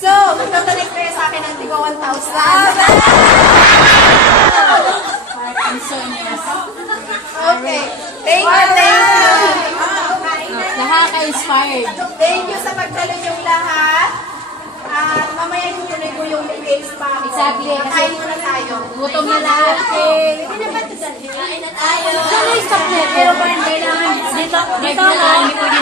So, magtatanik kayo sa akin ng tigo 1,000. Okay. Thank you. Nakaka-inspired. Thank you sa pagdalo yung lahat. At mamaya tutuloy ko yung details pa. Exactly. Kain muna tayo. Gutom na lahat. Kain na tayo. Pero stop na. Pero parang kailangan dito. Dito. Hindi pwede